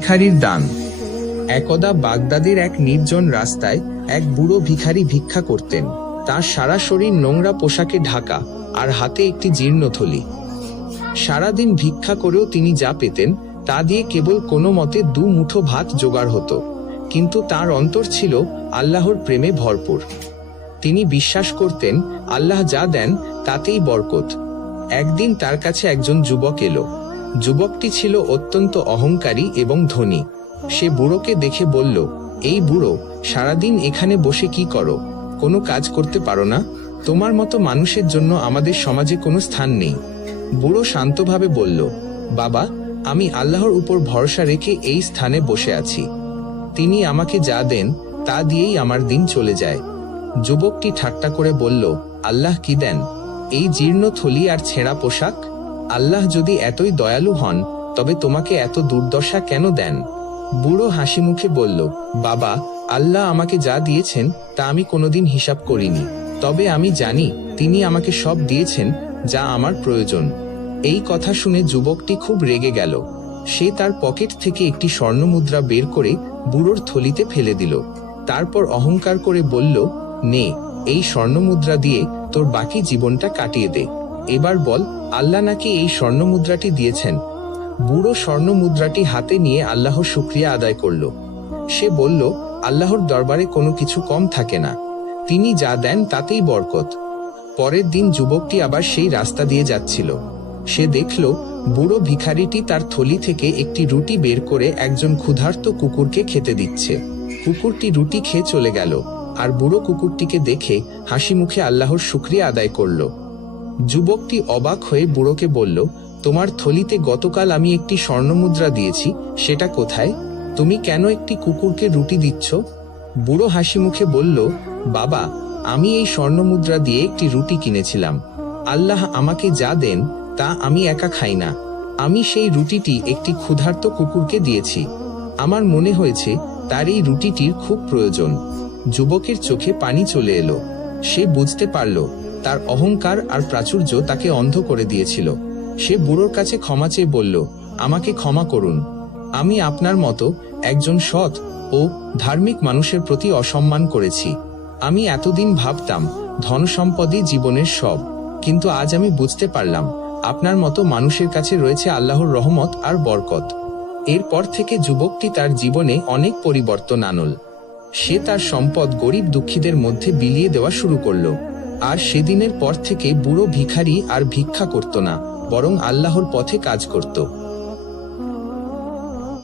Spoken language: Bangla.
ভিখারির দান। একদা বাগদাদের এক নির্জন রাস্তায় এক বুড়ো ভিখারি ভিক্ষা করতেন। তার সারা শরীর নোংরা পোশাকে ঢাকা, আর হাতে একটি জীর্ণ থলি। সারাদিন ভিক্ষা করেও তিনি যা পেতেন তা দিয়ে কেবল কোনো মতে 2 মুঠো ভাত জোগাড় হতো। কিন্তু তার অন্তর ছিল আল্লাহর প্রেমে ভরপুর। তিনি বিশ্বাস করতেন আল্লাহ যা দেন তাতেই বরকত। একদিন তার কাছে একজন যুবক এলো। যুবকটি ছিল অত্যন্ত অহংকারী এবং ধনী। সে বুড়োকে দেখে বলল, এই বুড়ো, সারাদিন এখানে বসে কি করো? কোনো কাজ করতে পারো না? তোমার মতো মানুষের জন্য আমাদের সমাজে কোনো স্থান নেই। বুড়ো শান্তভাবে বলল, বাবা, আমি আল্লাহর উপর ভরসা রেখে এই স্থানে বসে আছি। তিনি আমাকে যা দেন তা দিয়েই আমার দিন চলে যায়। যুবকটি ঠাট্টা করে বলল, আল্লাহ কি দেন? এই জীর্ণ থলি আর ছেঁড়া পোশাক? আল্লাহ যদি এতই দয়ালু হন তবে তোমাকে এত দুর্দশা কেন দেন? বুড়ো হাসি মুখে বলল, বাবা, আল্লাহ আমাকে যা দিয়েছেন তা আমি কোনোদিন হিসাব করিনি। তবে আমি জানি তিনি আমাকে সব দিয়েছেন যা আমার প্রয়োজন। এই কথা শুনে যুবকটি খুব রেগে গেল। সে তার পকেট থেকে একটি স্বর্ণমুদ্রা বের করে বুড়োর থলিতে ফেলে দিল। তারপর অহংকার করে বলল, নে, এই স্বর্ণমুদ্রা দিয়ে তোর বাকি জীবনটা কাটিয়ে দে। এবার বল, আল্লাহ নাকি এই স্বর্ণমুদ্রাটি দিয়েছেন? বুড়ো স্বর্ণমুদ্রাটি হাতে নিয়ে আল্লাহর শুকরিয়া আদায় করল। সে বলল, আল্লাহর দরবারে কোনো কিছু কম থাকে না, তিনি যা দেন তাতেই বরকত। পরের দিন যুবকটি আবার সেই রাস্তা দিয়ে যাচ্ছিল। সে দেখল বুড়ো ভিখারিটি তার থলি থেকে একটি রুটি বের করে একজন ক্ষুধার্ত কুকুরকে খেতে দিচ্ছে। কুকুরটি রুটি খেয়ে চলে গেল, আর বুড়ো কুকুরটিকে দেখে হাসি মুখে আল্লাহর শুকরিয়া আদায় করল। যুবকটি অবাক হয়ে বুড়োকে বলল, তোমার থলিতে গতকাল আমি একটি স্বর্ণমুদ্রা দিয়েছি, সেটা কোথায়? তুমি কেন একটি কুকুরকে রুটি দিচ্ছ? বুড়ো হাসি মুখে বলল, বাবা, আমি এই স্বর্ণমুদ্রা দিয়ে একটি রুটি কিনেছিলাম। আল্লাহ আমাকে যা দেন তা আমি একা খাই না। আমি সেই রুটিটি একটি ক্ষুধার্ত কুকুরকে দিয়েছি। আমার মনে হয়েছে তার এই রুটিটির খুব প্রয়োজন। যুবকের চোখে পানি চলে এলো। সে বুঝতে পারল তার অহংকার আর প্রাচুর্য তাকে অন্ধ করে দিয়েছিল। সে বুড়োর কাছে ক্ষমা চেয়ে বলল, আমাকে ক্ষমা করুন। আমি আপনার মতো একজন সৎ ও ধার্মিক মানুষের প্রতি অসম্মান করেছি। আমি এতদিন ভাবতাম ধন সম্পদই জীবনের সব, কিন্তু আজ আমি বুঝতে পারলাম আপনার মতো মানুষের কাছে রয়েছে আল্লাহর রহমত আর বরকত। এরপর থেকে যুবকটি তার জীবনে অনেক পরিবর্তন আনল। সে তার সম্পদ গরিব দুঃখীদের মধ্যে বিলিয়ে দেওয়া শুরু করল। আর সেদিনের পর থেকে বুড়ো ভিখারি আর ভিক্ষা করত না, বরং আল্লাহর পথে কাজ করত।